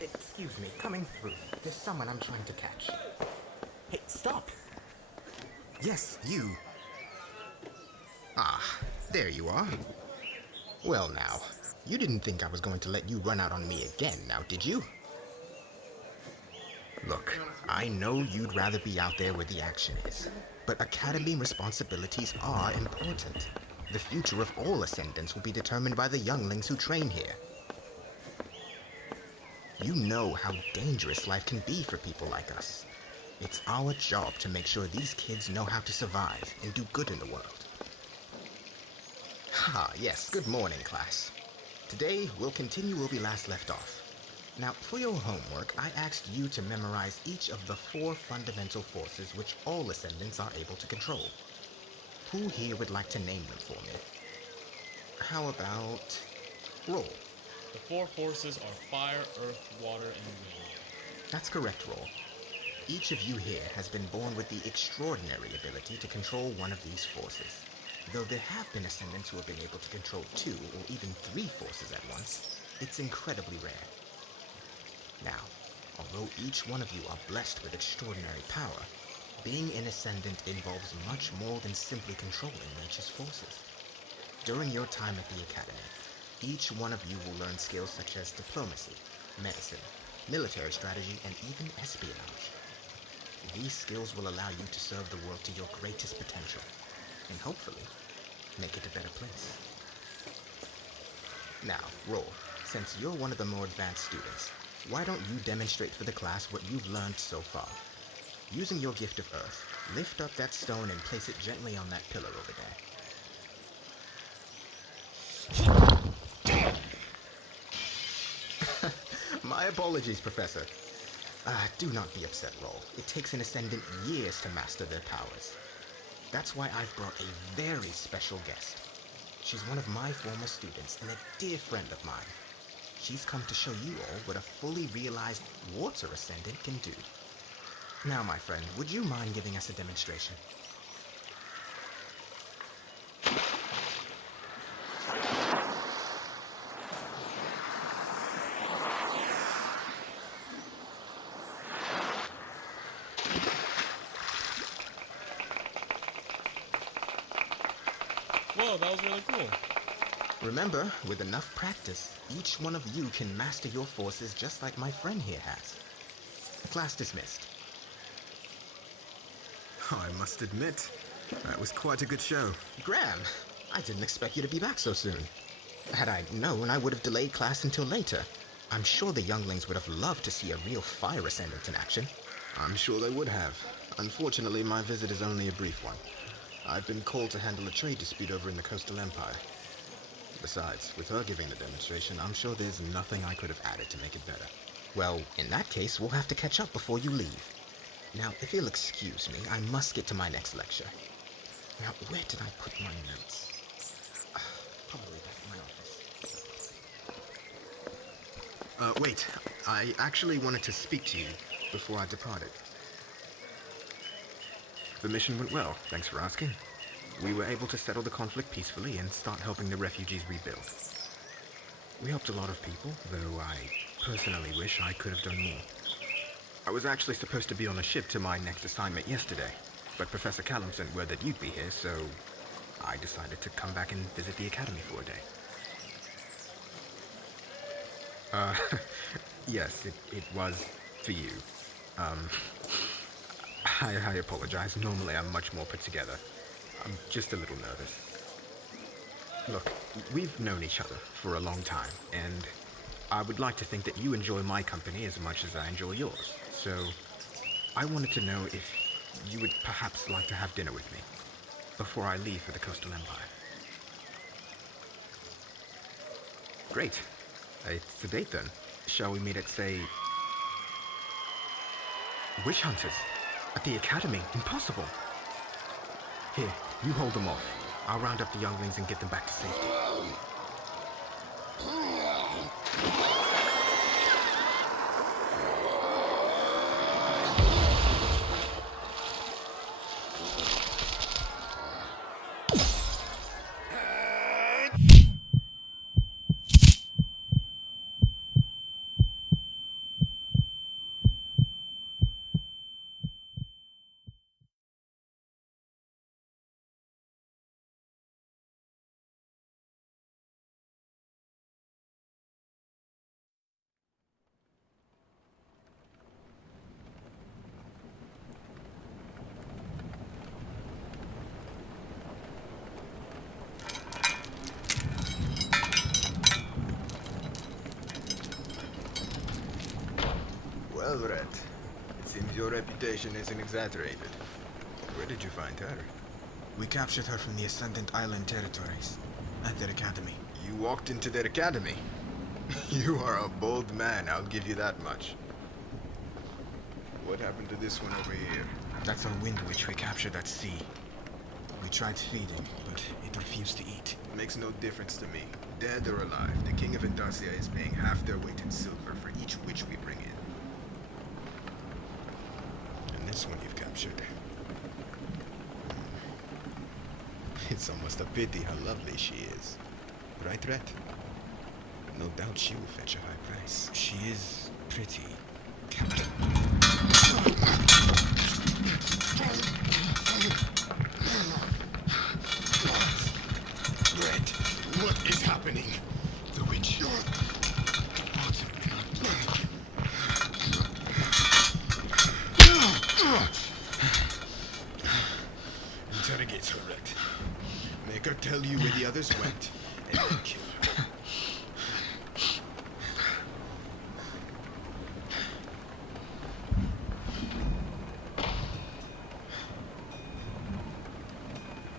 Excuse me, coming through. There's someone I'm trying to catch. Hey, stop! Yes, you. Ah, there you are. Well now, you didn't think I was going to let you run out on me again, now did you? Look, I know you'd rather be out there where the action is, but academy responsibilities are important. The future of all ascendants will be determined by the younglings who train here. You know how dangerous life can be for people like us. It's our job to make sure these kids know how to survive and do good in the world. Yes, good morning, class. Today, we'll continue where we last left off. Now, for your homework, I asked you to memorize each of the 4 fundamental forces which all ascendants are able to control. Who here would like to name them for me? How about Roll? The 4 forces are fire, earth, water, and wind. That's correct, Roll. Each of you here has been born with the extraordinary ability to control one of these forces. Though there have been ascendants who have been able to control 2 or even 3 forces at once, it's incredibly rare. Now, although each one of you are blessed with extraordinary power, being an ascendant involves much more than simply controlling nature's forces. During your time at the academy, each one of you will learn skills such as diplomacy, medicine, military strategy, and even espionage. These skills will allow you to serve the world to your greatest potential, and hopefully, make it a better place. Now, Roll, since you're one of the more advanced students, why don't you demonstrate for the class what you've learned so far? Using your gift of earth, lift up that stone and place it gently on that pillar over there. My apologies, Professor. Do not be upset, Roll. It takes an ascendant years to master their powers. That's why I've brought a very special guest. She's one of my former students and a dear friend of mine. She's come to show you all what a fully realized water ascendant can do. Now, my friend, would you mind giving us a demonstration? Whoa, that was really cool. Remember, with enough practice, each one of you can master your forces just like my friend here has. Class dismissed. I must admit, that was quite a good show. Graham, I didn't expect you to be back so soon. Had I known, I would have delayed class until later. I'm sure the younglings would have loved to see a real fire ascendant in action. I'm sure they would have. Unfortunately, my visit is only a brief one. I've been called to handle a trade dispute over in the Coastal Empire. Besides, with her giving the demonstration, I'm sure there's nothing I could have added to make it better. Well, in that case, we'll have to catch up before you leave. Now, if you'll excuse me, I must get to my next lecture. Now, where did I put my notes? Probably back in my office. Wait. I actually wanted to speak to you before I departed. The mission went well, thanks for asking. We were able to settle the conflict peacefully and start helping the refugees rebuild. We helped a lot of people, though I personally wish I could have done more. I was actually supposed to be on a ship to my next assignment yesterday, but Professor Callum sent word that you'd be here, so I decided to come back and visit the academy for a day. Yes, it was for you. I apologize. Normally I'm much more put together. I'm just a little nervous. Look, we've known each other for a long time, and I would like to think that you enjoy my company as much as I enjoy yours. So, I wanted to know if you would perhaps like to have dinner with me before I leave for the Coastal Empire. Great. It's a date then. Shall we meet at, say... Witch hunters? At the academy? Impossible. Here, you hold them off. I'll round up the younglings and get them back to safety. your reputation isn't exaggerated. Where did you find her? We captured her from the Ascendant Island territories, at their academy. You walked into their academy? You are a bold man, I'll give you that much. What happened to this one over here? That's a wind witch we captured at sea. We tried feeding, but it refused to eat. Makes no difference to me. Dead or alive, the king of Indasia is paying half their weight in silver for each witch we bring in. And this one you've captured. It's almost a pity how lovely she is. Right, Rhett? No doubt she will fetch a high price. She is pretty, Captain. Rhett, what is happening? The witch. The water cannot interrogate her, Rhett. Make her tell you where the others went, and then kill her.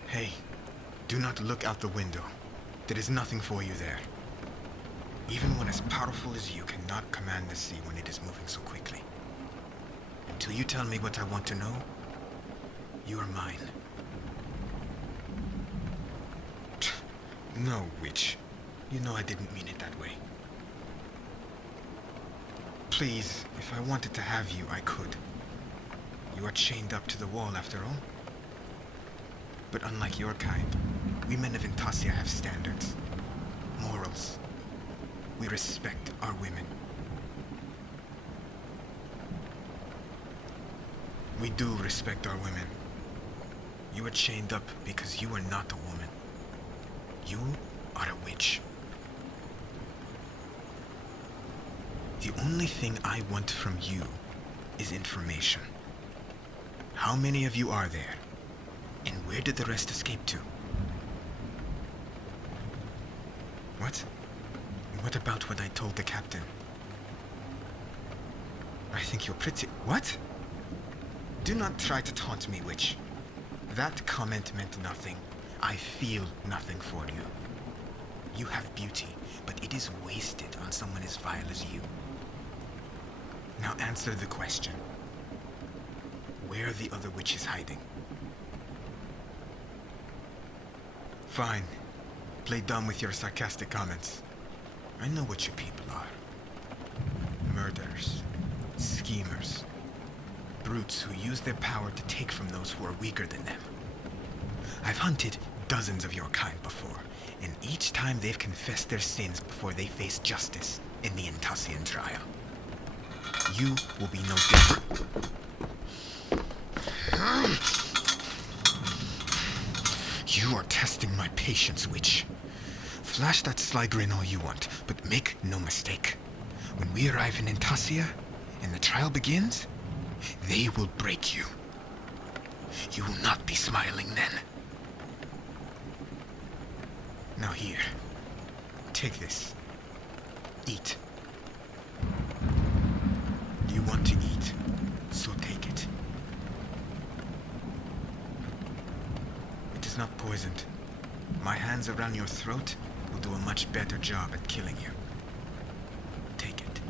Hey, do not look out the window. There is nothing for you there. Even one as powerful as you cannot command the sea when it is moving so quickly. Until you tell me what I want to know, you are mine. No, witch. You know I didn't mean it that way. Please, if I wanted to have you, I could. You are chained up to the wall after all. But unlike your kind, we men of Intasia have standards, morals. We respect our women. We do respect our women. You are chained up because you are not a woman. You are a witch. The only thing I want from you is information. How many of you are there? And where did the rest escape to? What? What about what I told the captain? I think you're pretty... What? Do not try to taunt me, witch. That comment meant nothing. I feel nothing for you. You have beauty, but it is wasted on someone as vile as you. Now answer the question. Where are the other witches hiding? Fine. Play dumb with your sarcastic comments. I know what you people are. Murderers. Schemers. Brutes who use their power to take from those who are weaker than them. I've hunted dozens of your kind before, and each time they've confessed their sins before they face justice in the Intasian trial. You will be no different. You are testing my patience, witch. Flash that sly grin all you want, but make no mistake. When we arrive in Intasia, and the trial begins, they will break you. You will not be smiling then. Now here, take this. Eat. You want to eat, so take it. It is not poisoned. My hands around your throat will do a much better job at killing you. Take it.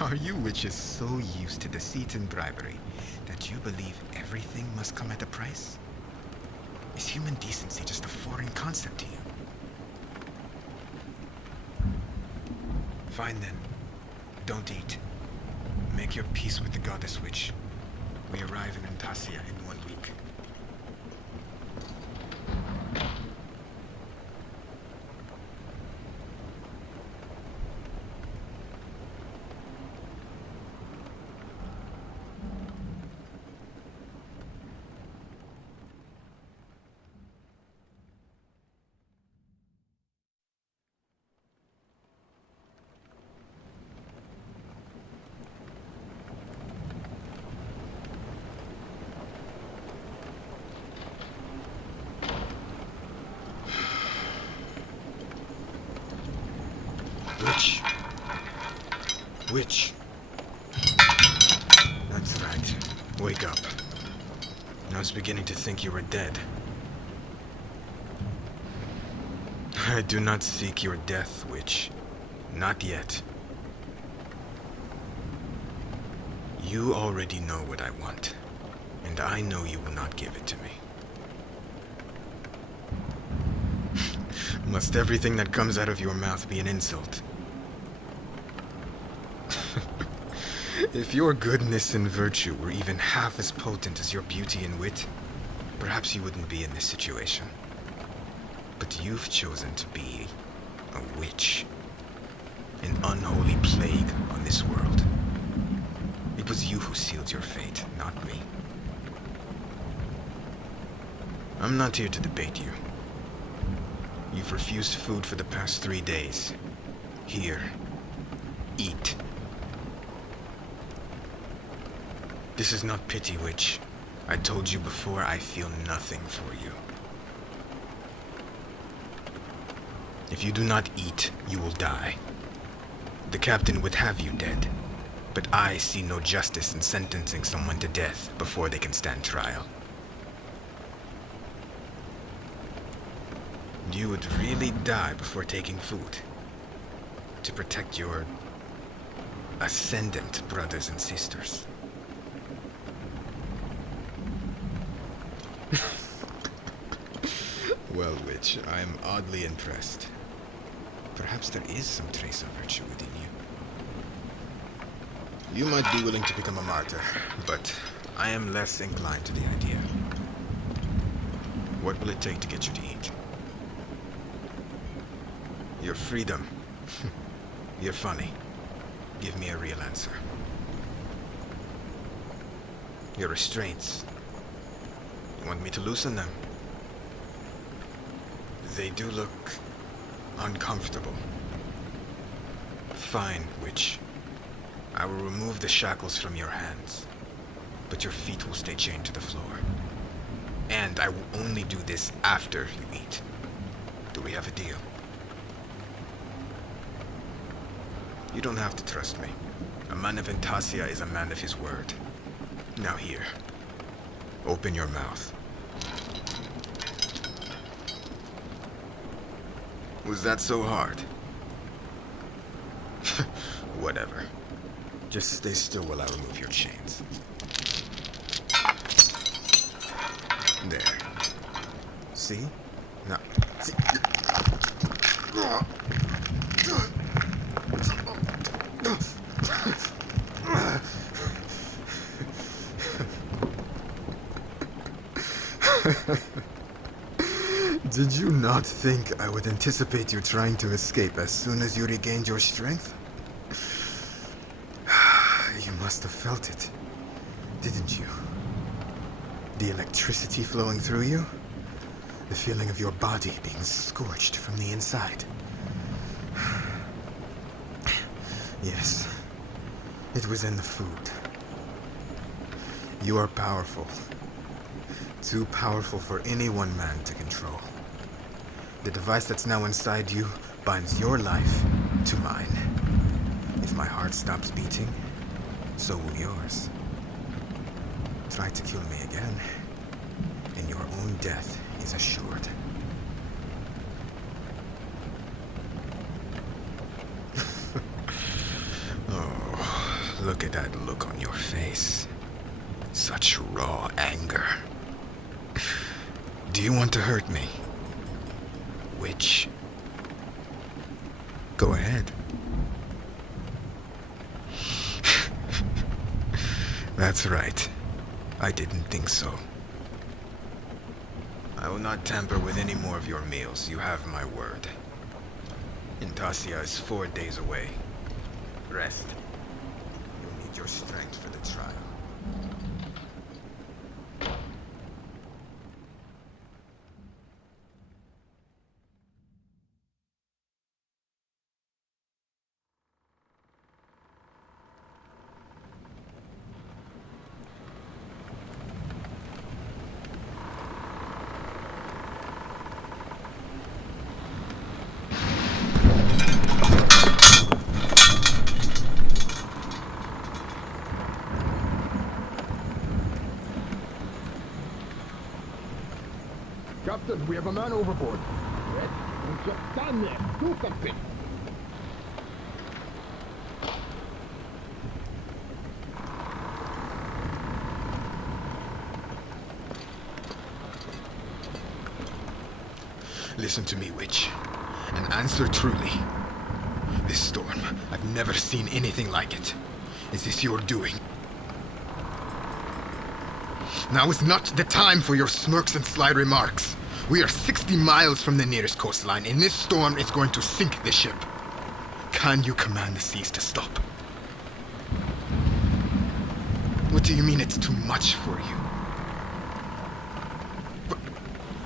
Are you witches so used to deceit and bribery that you believe everything must come at a price? Is human decency just a foreign concept to you? Fine then. Don't eat. Make your peace with the goddess witch. We arrive in Intasia in 1 week. Witch. That's right. Wake up. I was beginning to think you were dead. I do not seek your death, witch. Not yet. You already know what I want, and I know you will not give it to me. Must everything that comes out of your mouth be an insult? If your goodness and virtue were even half as potent as your beauty and wit, perhaps you wouldn't be in this situation. But you've chosen to be a witch, an unholy plague on this world. It was you who sealed your fate, not me. I'm not here to debate you. You've refused food for the past 3 days. Here, eat. This is not pity, witch. I told you before, I feel nothing for you. If you do not eat, you will die. The captain would have you dead, but I see no justice in sentencing someone to death before they can stand trial. You would really die before taking food to protect your ascendant brothers and sisters. Well, witch, I am oddly impressed. Perhaps there is some trace of virtue within you. You might be willing to become a martyr, but I am less inclined to the idea. What will it take to get you to eat? Your freedom. You're funny. Give me a real answer. Your restraints. You want me to loosen them? They do look uncomfortable. Fine, witch. I will remove the shackles from your hands, but your feet will stay chained to the floor. And I will only do this after you eat. Do we have a deal? You don't have to trust me. A man of Intasia is a man of his word. Now here. Open your mouth. Was that so hard? Whatever. Just stay still while I remove your chains. There. See? Now. See? Did you not think I would anticipate you trying to escape as soon as you regained your strength? You must have felt it, didn't you? The electricity flowing through you? The feeling of your body being scorched from the inside. Yes, it was in the food. You are powerful. Too powerful for any one man to control. The device that's now inside you binds your life to mine. If my heart stops beating, so will yours. Try to kill me again, and your own death is assured. Oh, look at that look on your face. Such raw anger. Do you want to hurt me? Witch? Go ahead. That's right. I didn't think so. I will not tamper with any more of your meals. You have my word. Intasia is 4 days away. Rest. You'll need your strength for the trial. Captain, we have a man overboard. Red, don't just stand there. Do something. Listen to me, witch, and answer truly. This storm, I've never seen anything like it. Is this your doing? Now is not the time for your smirks and sly remarks. We are 60 miles from the nearest coastline, and this storm is going to sink the ship. Can you command the seas to stop? What do you mean it's too much for you?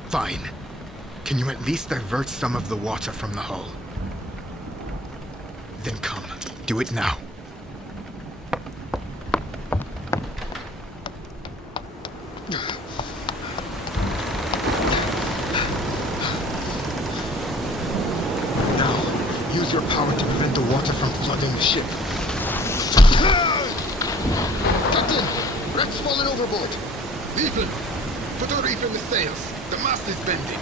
Fine. Can you at least divert some of the water from the hull? Then come. Do it now. Now, use your power to prevent the water from flooding the ship. Captain! Wreck's fallen overboard! Evelyn! Put a reef in the sails. The mast is bending.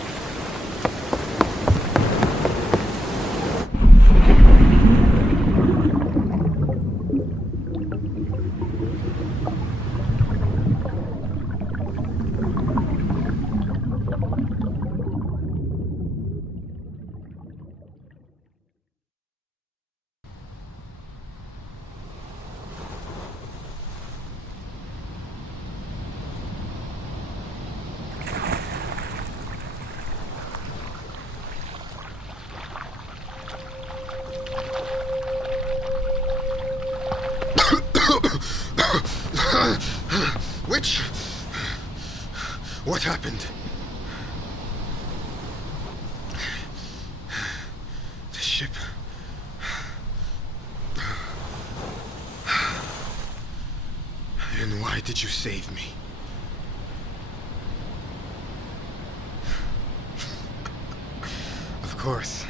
Witch! What happened? The ship... And why did you save me? Of course.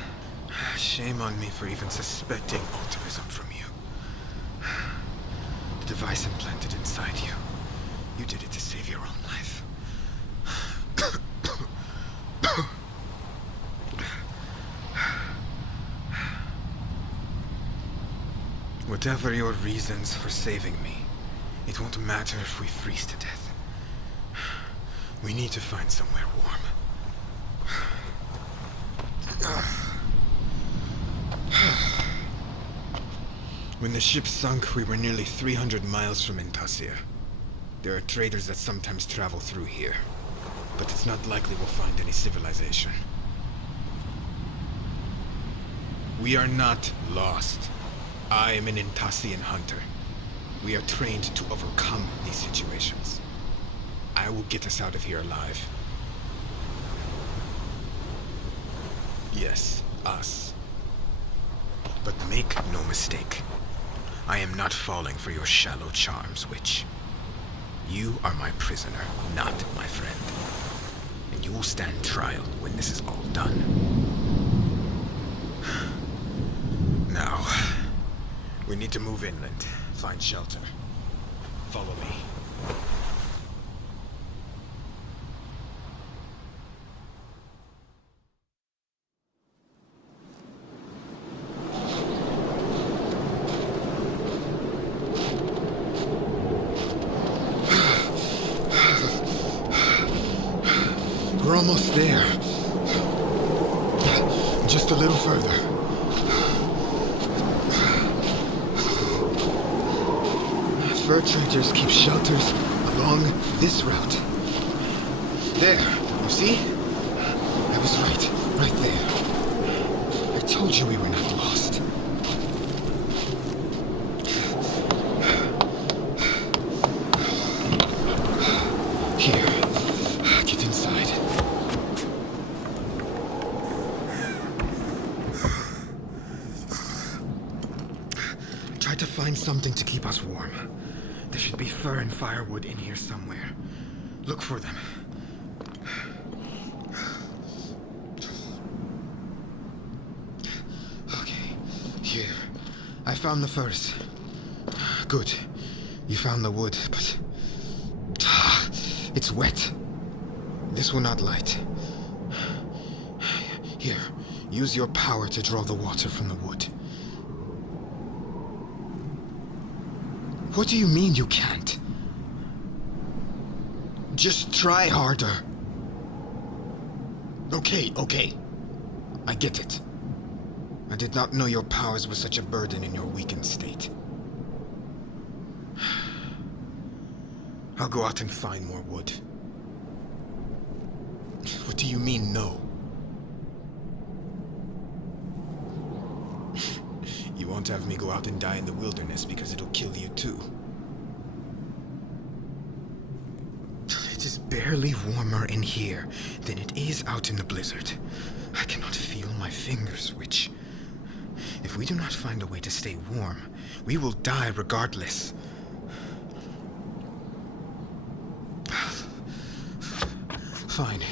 Shame on me for even suspecting altruism from you. The device implanted inside you. You did it to save your own life. Whatever your reasons for saving me, it won't matter if we freeze to death. We need to find somewhere warm. When the ship sunk, we were nearly 300 miles from Intasia. There are traders that sometimes travel through here, but it's not likely we'll find any civilization. We are not lost. I am an Intasian hunter. We are trained to overcome these situations. I will get us out of here alive. Yes, us. But make no mistake. I am not falling for your shallow charms, witch. You are my prisoner, not my friend. And you will stand trial when this is all done. Now, we need to move inland, find shelter. Follow me. We're almost there. Just a little further. Fur traders keep shelters along this route. There, you see? I was right there. I told you we were not lost. Here, get inside. Try to find something to keep us warm. There should be fur and firewood in here somewhere. Look for them. Okay, here. I found the furs. Good. You found the wood, but... it's wet. This will not light. Here, use your power to draw the water from the wood. What do you mean you can't? Just try harder. Okay. I get it. I did not know your powers were such a burden in your weakened state. I'll go out and find more wood. What do you mean, no? You won't have me go out and die in the wilderness because it'll kill you too. It is barely warmer in here than it is out in the blizzard. I cannot feel my fingers, which... If we do not find a way to stay warm, we will die regardless. Fine.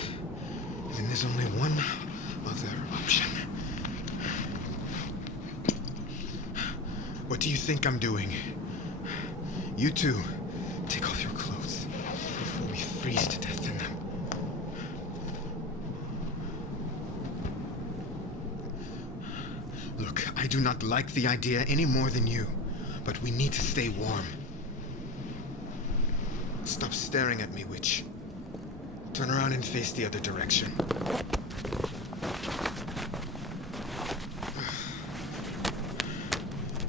Then there's only one other option. What do you think I'm doing? You two, take off your clothes before we freeze to death in them. Look, I do not like the idea any more than you, but we need to stay warm. Stop staring at me, witch. Turn around and face the other direction.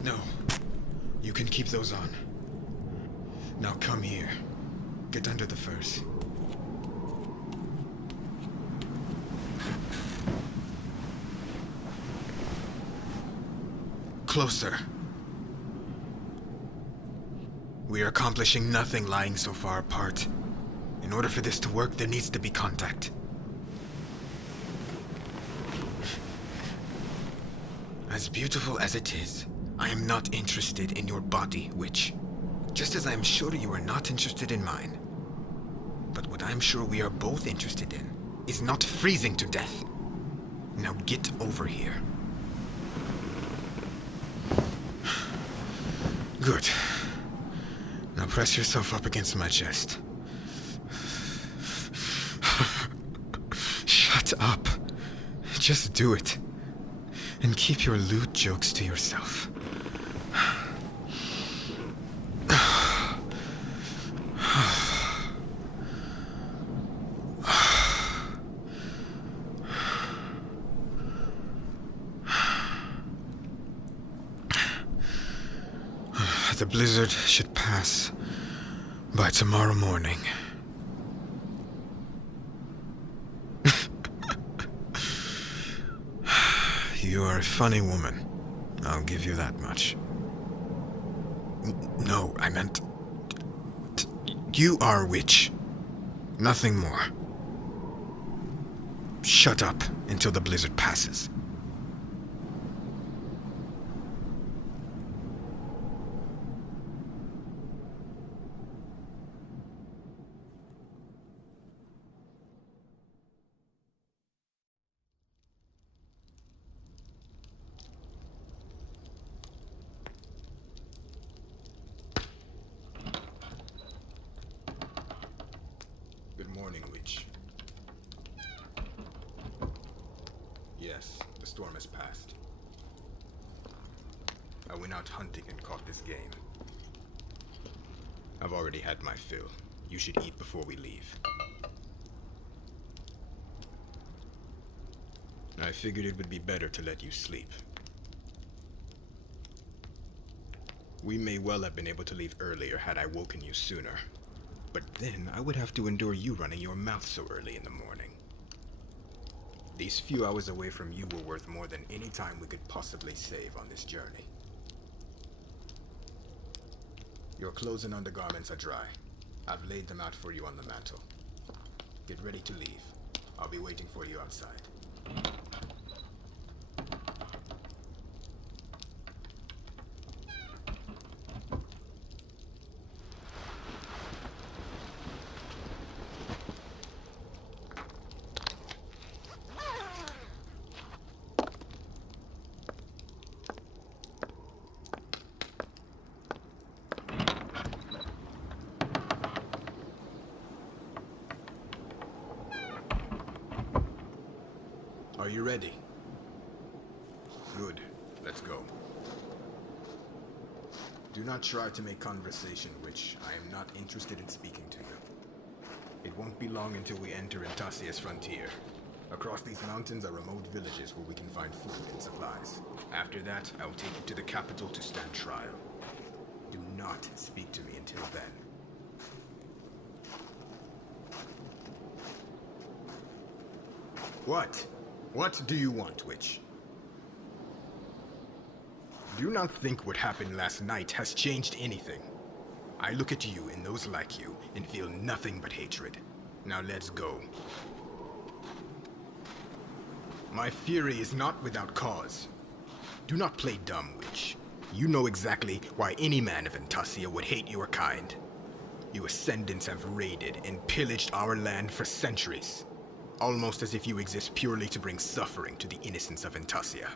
No. You can keep those on. Now come here. Get under the furs. Closer. We are accomplishing nothing lying so far apart. In order for this to work, there needs to be contact. As beautiful as it is, I am not interested in your body, witch. Just as I am sure you are not interested in mine. But what I'm sure we are both interested in is not freezing to death. Now get over here. Good. Now press yourself up against my chest. Shut up. Just do it. And keep your lewd jokes to yourself. The blizzard should pass by tomorrow morning. You are a funny woman. I'll give you that much. No, I meant... You are a witch. Nothing more. Shut up until the blizzard passes. Good morning, witch. Yes, the storm has passed. I went out hunting and caught this game. I've already had my fill. You should eat before we leave. I figured it would be better to let you sleep. We may well have been able to leave earlier had I woken you sooner. But then I would have to endure you running your mouth so early in the morning. These few hours away from you were worth more than any time we could possibly save on this journey. Your clothes and undergarments are dry. I've laid them out for you on the mantel. Get ready to leave. I'll be waiting for you outside. Are you ready? Good. Let's go. Do not try to make conversation, Witch. I am not interested in speaking to you. It won't be long until we enter Intasia's frontier. Across these mountains are remote villages where we can find food and supplies. After that, I will take you to the capital to stand trial. Do not speak to me until then. What? What do you want, Witch? Do not think what happened last night has changed anything. I look at you and those like you and feel nothing but hatred. Now let's go. My fury is not without cause. Do not play dumb, Witch. You know exactly why any man of Intasia would hate your kind. You ascendants have raided and pillaged our land for centuries. Almost as if you exist purely to bring suffering to the innocents of Intasia.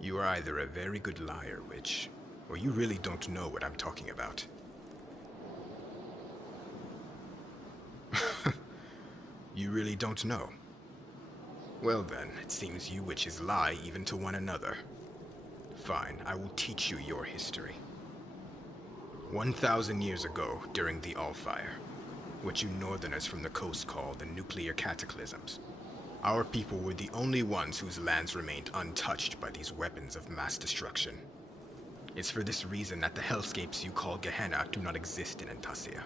You are either a very good liar, Witch, or you really don't know what I'm talking about. You really don't know? Well then, it seems you witches lie even to one another. Fine, I will teach you your history. 1,000 years ago, during the Allfire, what you northerners from the coast call the nuclear cataclysms, our people were the only ones whose lands remained untouched by these weapons of mass destruction. It's for this reason that the hellscapes you call Gehenna do not exist in Intasia.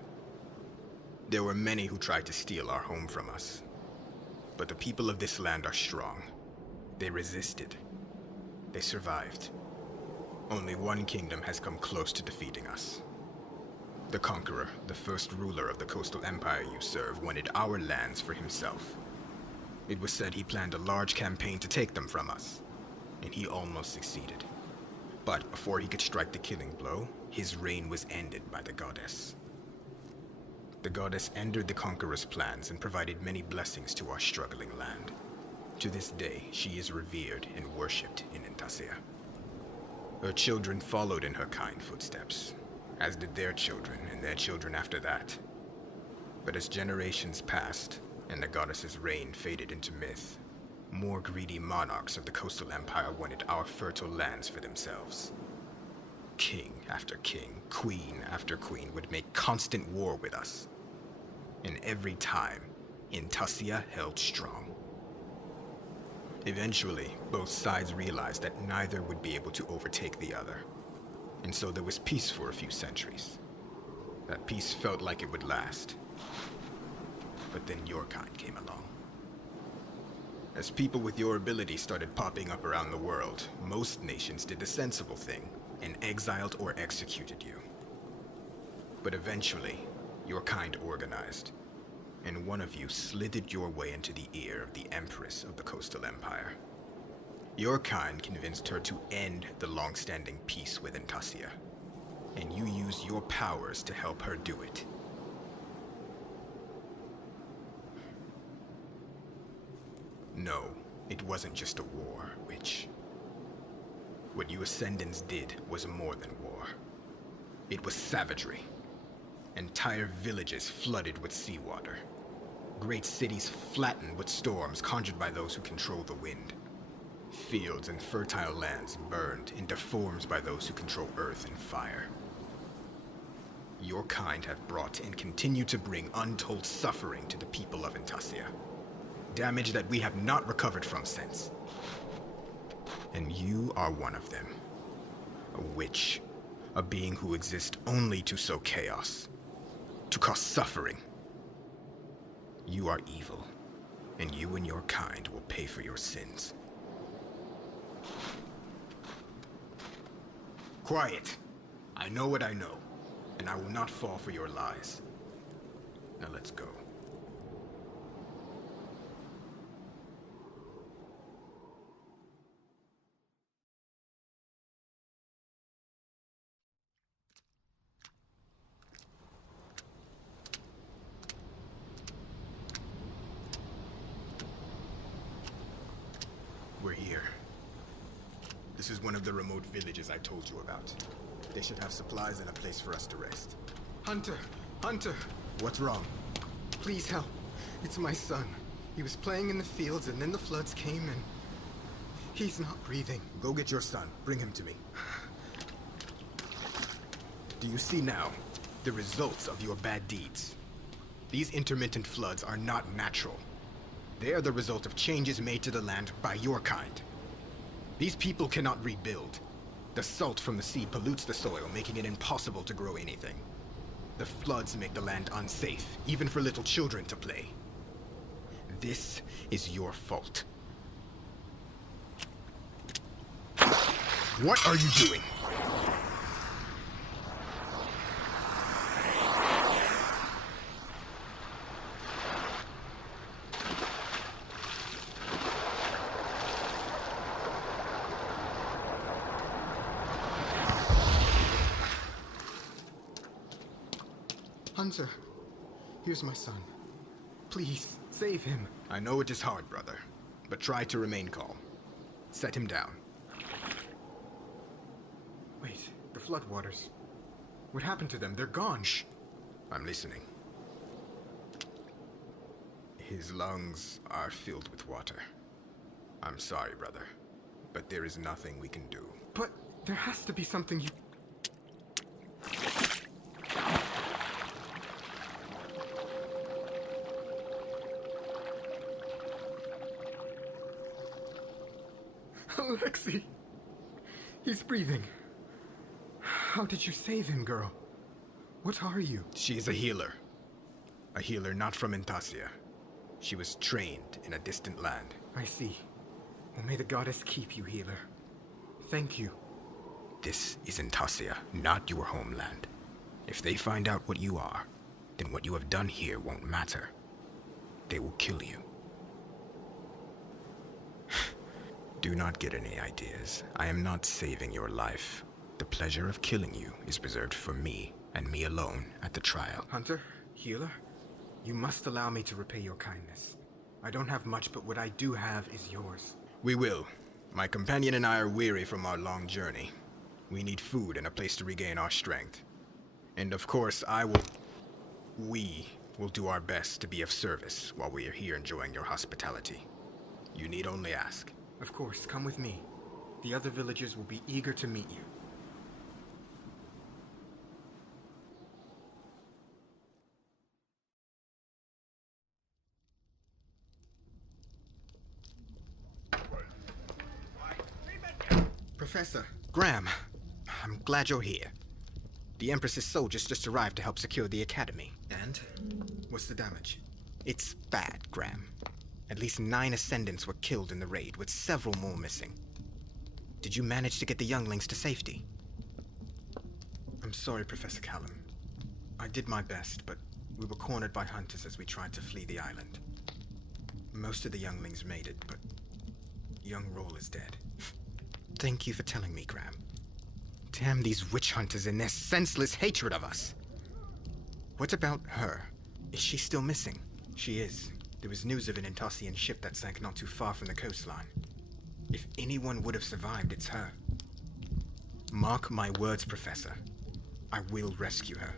There were many who tried to steal our home from us. But the people of this land are strong. They resisted. They survived. Only one kingdom has come close to defeating us. The Conqueror, the first ruler of the coastal empire you serve, wanted our lands for himself. It was said he planned a large campaign to take them from us, and he almost succeeded. But before he could strike the killing blow, his reign was ended by the goddess. The goddess ended the Conqueror's plans and provided many blessings to our struggling land. To this day, she is revered and worshipped in Intasia. Her children followed in her kind footsteps, as did their children and their children after that. But as generations passed, and the goddess's reign faded into myth, more greedy monarchs of the coastal empire wanted our fertile lands for themselves. King after king, queen after queen would make constant war with us. And every time, Intasia held strong. Eventually, both sides realized that neither would be able to overtake the other. And so there was peace for a few centuries. That peace felt like it would last. But then your kind came along. As people with your ability started popping up around the world, most nations did the sensible thing and exiled or executed you. But eventually, your kind organized, and one of you slithered your way into the ear of the Empress of the Coastal Empire. Your kind convinced her to end the long-standing peace with Intasia, and you used your powers to help her do it. No, it wasn't just a war, Witch. What you Ascendants did was more than war. It was savagery. Entire villages flooded with seawater. Great cities flattened with storms conjured by those who control the wind. Fields and fertile lands burned and deformed by those who control earth and fire. Your kind have brought and continue to bring untold suffering to the people of Intasia. Damage that we have not recovered from since. And you are one of them. A witch. A being who exists only to sow chaos. To cause suffering. You are evil, and you and your kind will pay for your sins. Quiet. I know what I know, and I will not fall for your lies. Now let's go. We're here. This is one of the remote villages I told you about. They should have supplies and a place for us to rest. Hunter! Hunter! What's wrong? Please help. It's my son. He was playing in the fields and then the floods came and... he's not breathing. Go get your son. Bring him to me. Do you see now the results of your bad deeds? These intermittent floods are not natural. They are the result of changes made to the land by your kind. These people cannot rebuild. The salt from the sea pollutes the soil, making it impossible to grow anything. The floods make the land unsafe, even for little children to play. This is your fault. What are you doing? Hunter, here's my son. Please, save him. I know it is hard, brother, but try to remain calm. Set him down. Wait, the floodwaters. What happened to them? They're gone. Shh. I'm listening. His lungs are filled with water. I'm sorry, brother, but there is nothing we can do. But there has to be something you... Alexei! He's breathing. How did you save him, girl? What are you? She is a healer. A healer not from Intasia. She was trained in a distant land. I see. Well, may the goddess keep you, healer. Thank you. This is Intasia, not your homeland. If they find out what you are, then what you have done here won't matter. They will kill you. Do not get any ideas. I am not saving your life. The pleasure of killing you is reserved for me, and me alone, at the trial. Hunter, healer, you must allow me to repay your kindness. I don't have much, but what I do have is yours. We will. My companion and I are weary from our long journey. We need food and a place to regain our strength. And of course, we will do our best to be of service while we are here enjoying your hospitality. You need only ask. Of course, come with me. The other villagers will be eager to meet you. Professor, Graham, I'm glad you're here. The Empress's soldiers just arrived to help secure the academy. And? What's the damage? It's bad, Graham. At least 9 ascendants were killed in the raid, with several more missing. Did you manage to get the younglings to safety? I'm sorry, Professor Callum. I did my best, but we were cornered by hunters as we tried to flee the island. Most of the younglings made it, but young Roll is dead. Thank you for telling me, Graham. Damn these witch hunters and their senseless hatred of us. What about her? Is she still missing? She is. There was news of an Intasian ship that sank not too far from the coastline. If anyone would have survived, it's her. Mark my words, Professor. I will rescue her.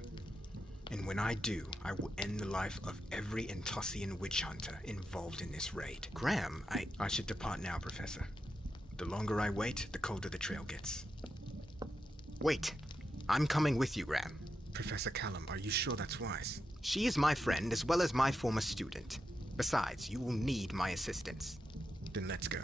And when I do, I will end the life of every Intasian witch hunter involved in this raid. Graham, I should depart now, Professor. The longer I wait, the colder the trail gets. Wait. I'm coming with you, Graham. Professor Callum, are you sure that's wise? She is my friend as well as my former student. Besides, you will need my assistance. Then let's go.